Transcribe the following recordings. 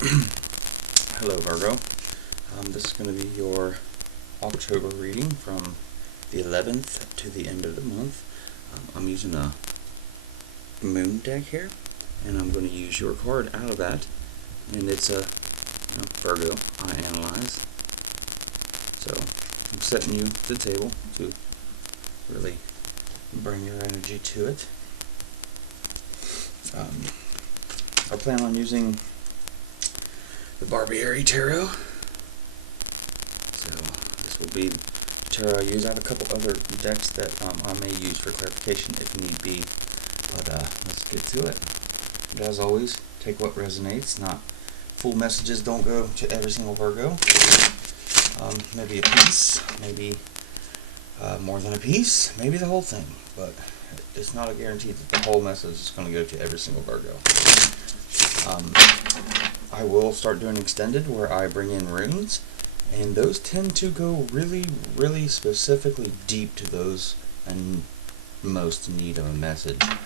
Hello Virgo. This is going to be your October reading from the 11th to the end of the month. I'm using a moon deck here, and I'm going to use your card out of that, and it's a Virgo I Analyze. So I'm setting you the table to really bring your energy to it. I plan on using the Barbieri Tarot. So this will be the tarot I use. I have a couple other decks that I may use for clarification if need be. But let's get to it. And as always, take what resonates. Not full messages don't go to every single Virgo. Maybe a piece, maybe more than a piece, maybe the whole thing. But it's not a guarantee that the whole message is going to go to every single Virgo. I will start doing extended where I bring in runes, and those tend to go really specifically deep to those in most need of a message. I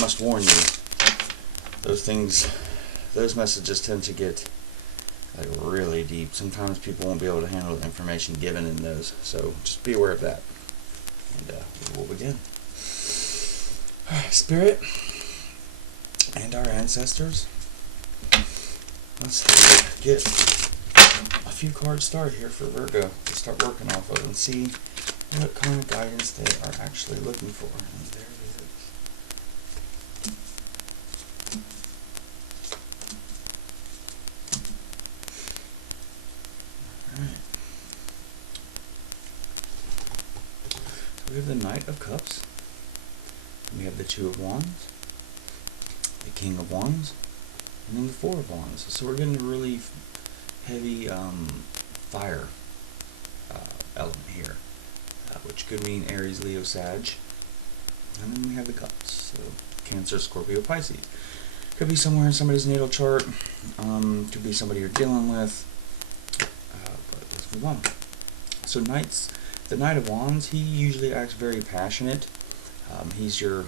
must warn you, those messages tend to get really deep. Sometimes people won't be able to handle the information given in those, so just be aware of that. And we will begin. Spirit and our ancestors, let's get a few cards started here for Virgo to start working off of and see what kind of guidance they are actually looking for. And there it is. Alright. So we have the Knight of Cups. We have the Two of Wands, the King of Wands, and then the Four of Wands. So we're getting a really heavy fire element here, which could mean Aries, Leo, Sag. And then we have the Cups, so Cancer, Scorpio, Pisces. Could be somewhere in somebody's natal chart. Could be somebody you're dealing with. But let's move on. So the Knight of Wands, he usually acts very passionate. He's your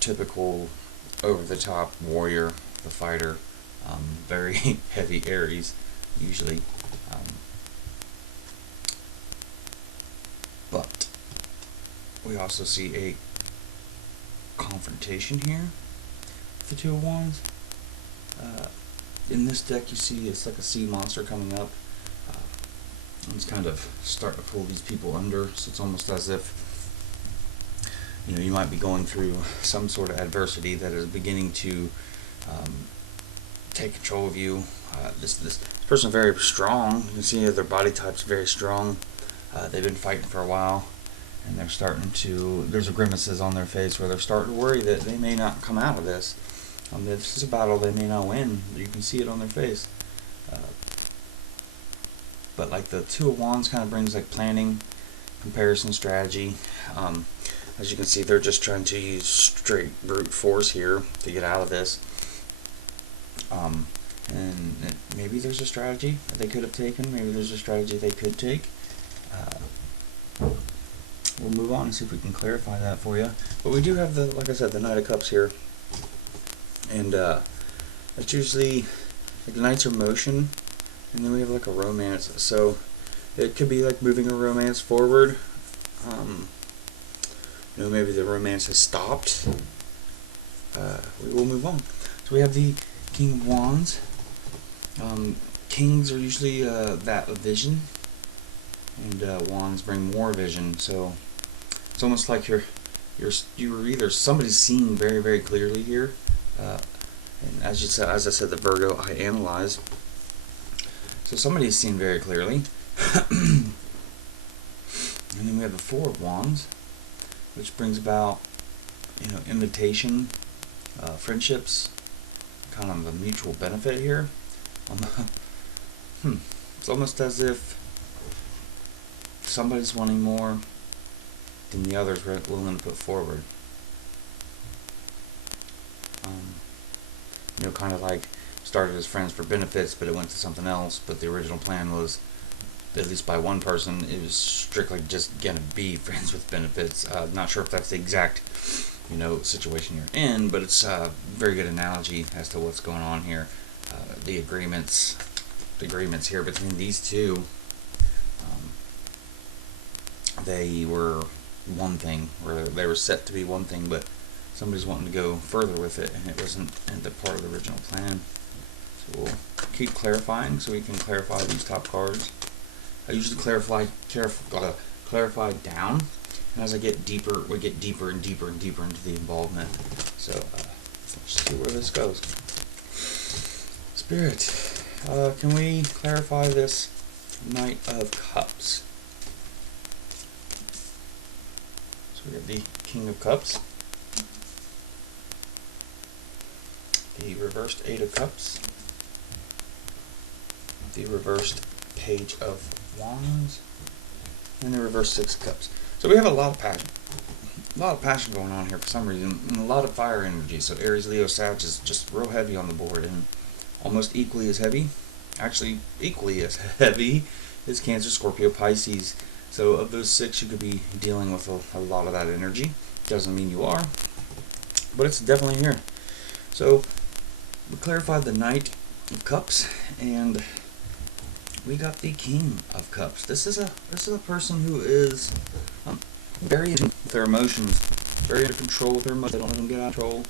typical over-the-top warrior, the fighter, very heavy Aries, usually. But we also see a confrontation here with the Two of Wands. In this deck, you see it's like a sea monster coming up. He's kind of starting to pull these people under, so it's almost as if you might be going through some sort of adversity that is beginning to take control of you. This person is very strong. You can see their body type's very strong. They've been fighting for a while, and they're starting to. There's grimaces on their face where they're starting to worry that they may not come out of this. This is a battle they may not win. You can see it on their face. But like the Two of Wands kind of brings like planning, comparison, strategy. As you can see, they're just trying to use straight brute force here to get out of this. And maybe there's a strategy that they could have taken. Maybe there's a strategy they could take. We'll move on and see if we can clarify that for you. But we do have like I said, the Knight of Cups here. And it's usually, like, the Knights are motion, and then we have like a romance. So it could be like moving a romance forward. Maybe the romance has stopped. We will move on. So we have the King of Wands. Kings are usually that of vision, and wands bring more vision. So it's almost like you're either somebody's seeing very clearly here, and as I said, the Virgo I Analyze. So somebody's seen very clearly, and then we have the Four of Wands, which brings about, invitation, friendships, kind of a mutual benefit here. It's almost as if somebody's wanting more than the others were willing to put forward. Kind of like started as friends for benefits, but it went to something else. But the original plan was, at least by one person, it was strictly just gonna be friends with benefits. Not sure if that's the exact situation you're in, but it's a very good analogy as to what's going on here. The agreements here between these two, they were one thing, or they were set to be one thing, but somebody's wanting to go further with it, and it wasn't the part of the original plan. So we'll keep clarifying so we can clarify these top cards. I usually clarify down, and as I get deeper, we get deeper and deeper and deeper into the involvement. So let's see where this goes. Spirit, can we clarify this Knight of Cups? So we have the King of Cups, the reversed Eight of Cups, the reversed Page of Wands, and the reversed Six of Cups. So we have a lot of passion going on here for some reason, and a lot of fire energy. So Aries, Leo, Sag is just real heavy on the board, and almost equally as heavy, actually equally as heavy, is Cancer, Scorpio, Pisces. So of those six, you could be dealing with a lot of that energy. Doesn't mean you are, but it's definitely here. So we clarified the Knight of Cups, and we got the King of Cups. This is a person who is very in with their emotions, very under control with their emotions. They don't let them get out of control.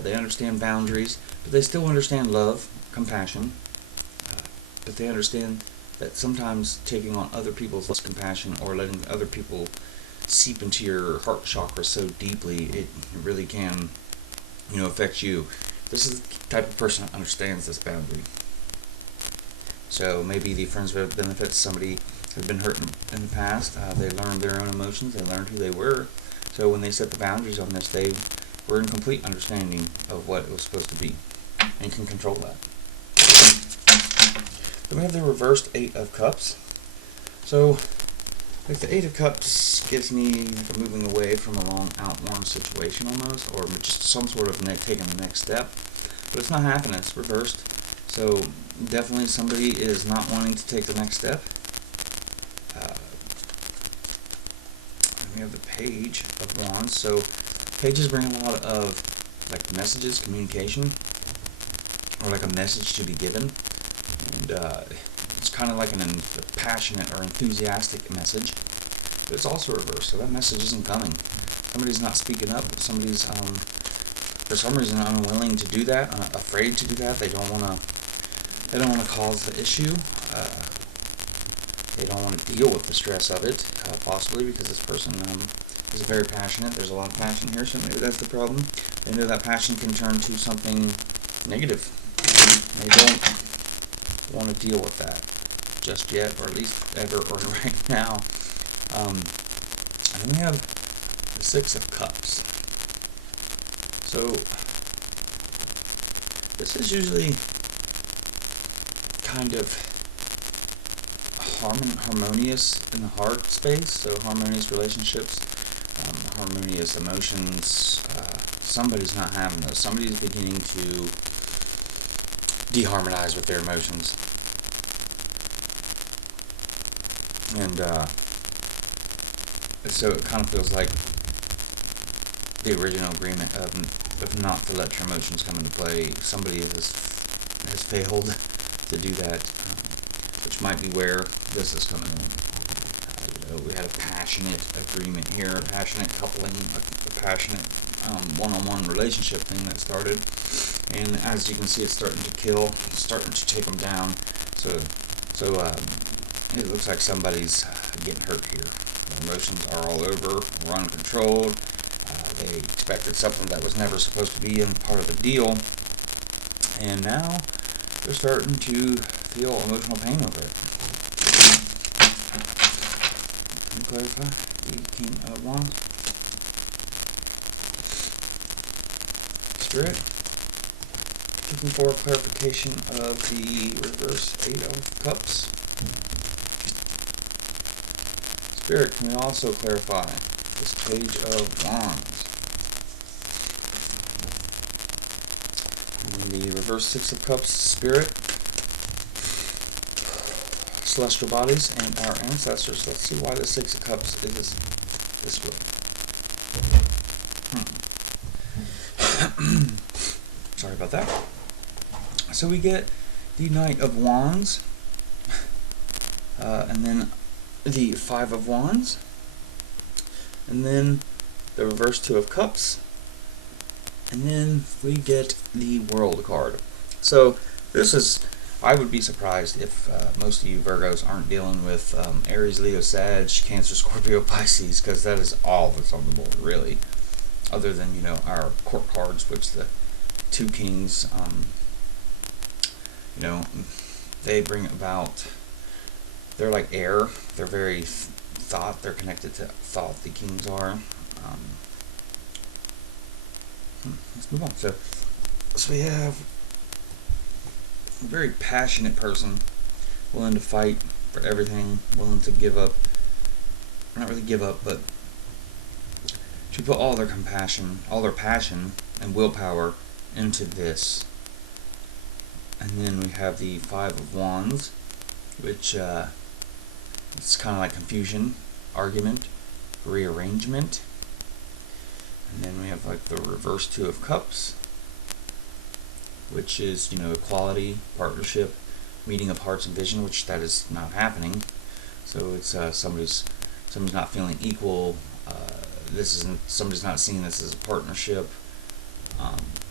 They understand boundaries, but they still understand love, compassion. But they understand that sometimes taking on other people's less compassion, or letting other people seep into your heart chakra so deeply, it really can, affect you. This is the type of person that understands this boundary. So maybe the friends with benefits, somebody has been hurt in the past. They learned their own emotions. They learned who they were. So when they set the boundaries on this, they were in complete understanding of what it was supposed to be, and can control that. Then we have the reversed Eight of Cups. So like the Eight of Cups gives me like a moving away from a long outworn situation almost, or just some sort of taking the next step. But it's not happening. It's reversed. So definitely somebody is not wanting to take the next step. We have the Page of Wands. So pages bring a lot of like messages, communication, or like a message to be given. And it's kind of like a passionate or enthusiastic message, but it's also reversed. So that message isn't coming. Somebody's not speaking up. Somebody's for some reason unwilling to do that, afraid to do that. They don't want to cause the issue. They don't want to deal with the stress of it, possibly because this person is very passionate. There's a lot of passion here, so maybe that's the problem. They know that passion can turn to something negative. They don't want to deal with that just yet, or at least ever, or right now. And then we have the Six of Cups. So this is usually kind of harmonious in the heart space, so harmonious relationships, harmonious emotions. Somebody's not having those. Somebody's beginning to deharmonize with their emotions, and so it kind of feels like the original agreement of not to let your emotions come into play. Somebody has failed to do that, which might be where this is coming in. We had a passionate agreement here, a passionate coupling, a passionate one-on-one relationship thing that started, and as you can see, it's starting to kill, starting to take them down. So it looks like somebody's getting hurt here. Their emotions are all over, were uncontrolled. They expected something that was never supposed to be in part of the deal, and now they're starting to feel emotional pain over it. Can you clarify the King of Wands? Spirit, looking for clarification of the reverse Eight of Cups. Spirit, can we also clarify this Page of Wands? And the reverse Six of Cups, Spirit, celestial bodies, and our ancestors. Let's see why the Six of Cups is this way. about that. So we get the Knight of Wands, and then the Five of Wands, and then the reverse Two of Cups, and then we get the World card. So this is, I would be surprised if most of you Virgos aren't dealing with Aries, Leo, Sag, Cancer, Scorpio, Pisces, because that is all that's on the board, really. Other than, you know, our court cards, which the two kings, you know, they bring about, they're like air. They're very thought. They're connected to thought, the kings are. Let's move on. So we have a very passionate person, willing to fight for everything, willing to give up, not really give up, but to put all their compassion, all their passion and willpower into this. And then we have the Five of Wands, which it's kind of like confusion, argument, rearrangement. And then we have like the reverse Two of Cups, which is, you know, equality, partnership, meeting of hearts and vision, which that is not happening. So it's somebody's not feeling equal. Somebody's not seeing this as a partnership,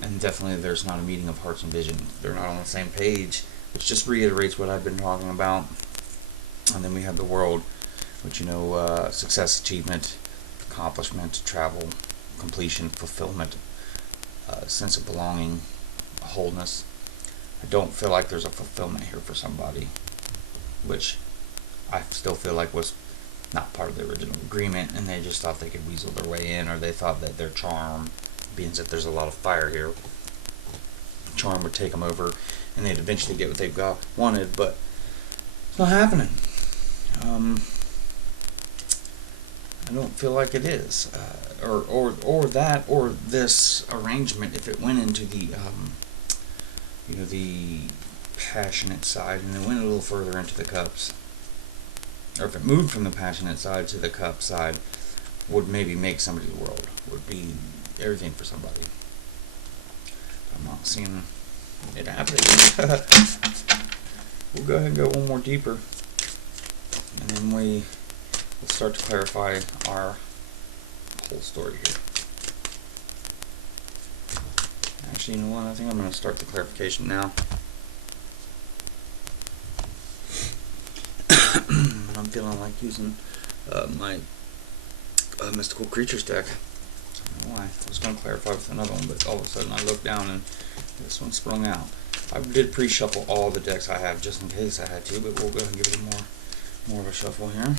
and definitely there's not a meeting of hearts and vision. They're not on the same page, which just reiterates what I've been talking about. And then we have the World, which, you know, success, achievement, accomplishment, travel, completion, fulfillment, sense of belonging, wholeness. I don't feel like there's a fulfillment here for somebody, which I still feel like was not part of the original agreement, and they just thought they could weasel their way in, or they thought that their charm, being that there's a lot of fire here, charm would take them over, and they'd eventually get what they've wanted, but it's not happening. I don't feel like it is, or that, or this arrangement, if it went into the, you know, the passionate side, and it went a little further into the cups, or if it moved from the passionate side to the cup side, would maybe make somebody's world, would be everything for somebody. I'm not seeing it happening. We'll go ahead and go one more deeper, and then we'll start to clarify our whole story here. Actually, you know what? I think I'm going to start the clarification now. I'm feeling like using my mystical creatures deck. I don't know why. I was going to clarify with another one, but all of a sudden I looked down and this one sprung out. I did pre-shuffle all the decks I have just in case I had to, but we'll go ahead and give it more of a shuffle here.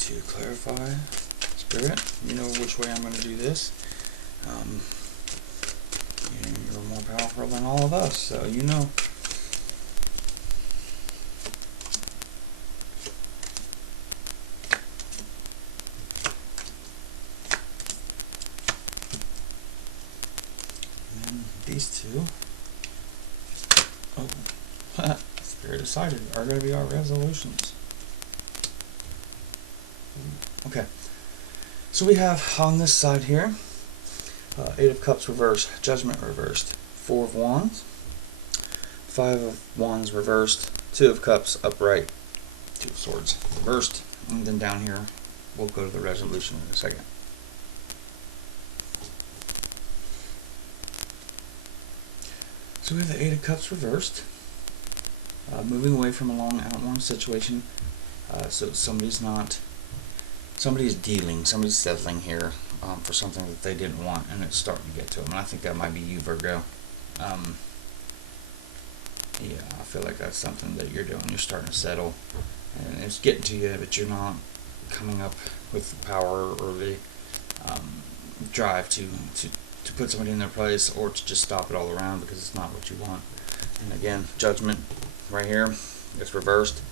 To clarify, Spirit, you know which way I'm going to do this. You're more powerful than all of us, so you know. And then these two, Spirit decided, are going to be our resolutions. Okay, so we have on this side here, Eight of Cups reversed, Judgment reversed, Four of Wands, Five of Wands reversed, Two of Cups upright, Two of Swords reversed, and then down here we'll go to the resolution in a second. So we have the Eight of Cups reversed, moving away from a long outworn situation, so somebody's dealing, somebody's settling here for something that they didn't want, and it's starting to get to them. And I think that might be you, Virgo. Yeah, I feel like that's something that you're doing. You're starting to settle, and it's getting to you, but you're not coming up with the power or the drive to put somebody in their place, or to just stop it all around, because it's not what you want. And again, Judgment right here, it's reversed,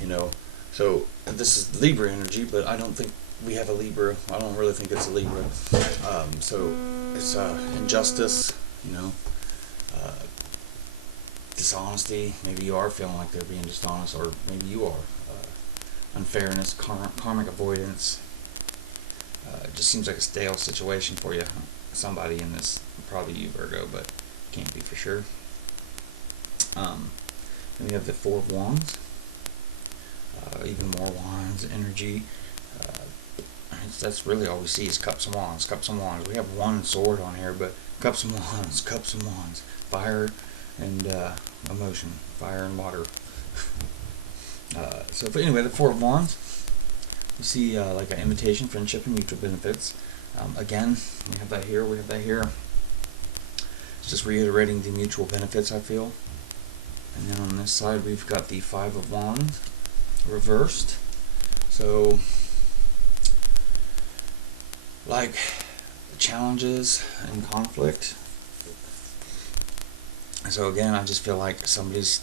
you know. So this is Libra energy, but I don't think we have a Libra. I don't really think it's a Libra. So It's injustice, you know, uh, dishonesty. Maybe you are feeling like they're being dishonest, or maybe you are. Unfairness, karmic avoidance. It just seems like a stale situation for you. Somebody in this, probably you, Virgo, but can't be for sure. Then we have the Four of Wands. Even more wands, energy. That's really all we see is cups and wands, cups and wands. We have one sword on here, but cups and wands, cups and wands. Fire and emotion, fire and water. Anyway, the Four of Wands. We see like an invitation, friendship, and mutual benefits. Again, we have that here, we have that here. It's just reiterating the mutual benefits, I feel. And then on this side, we've got the Five of Wands reversed. So, like challenges and conflict. So again, I just feel like somebody's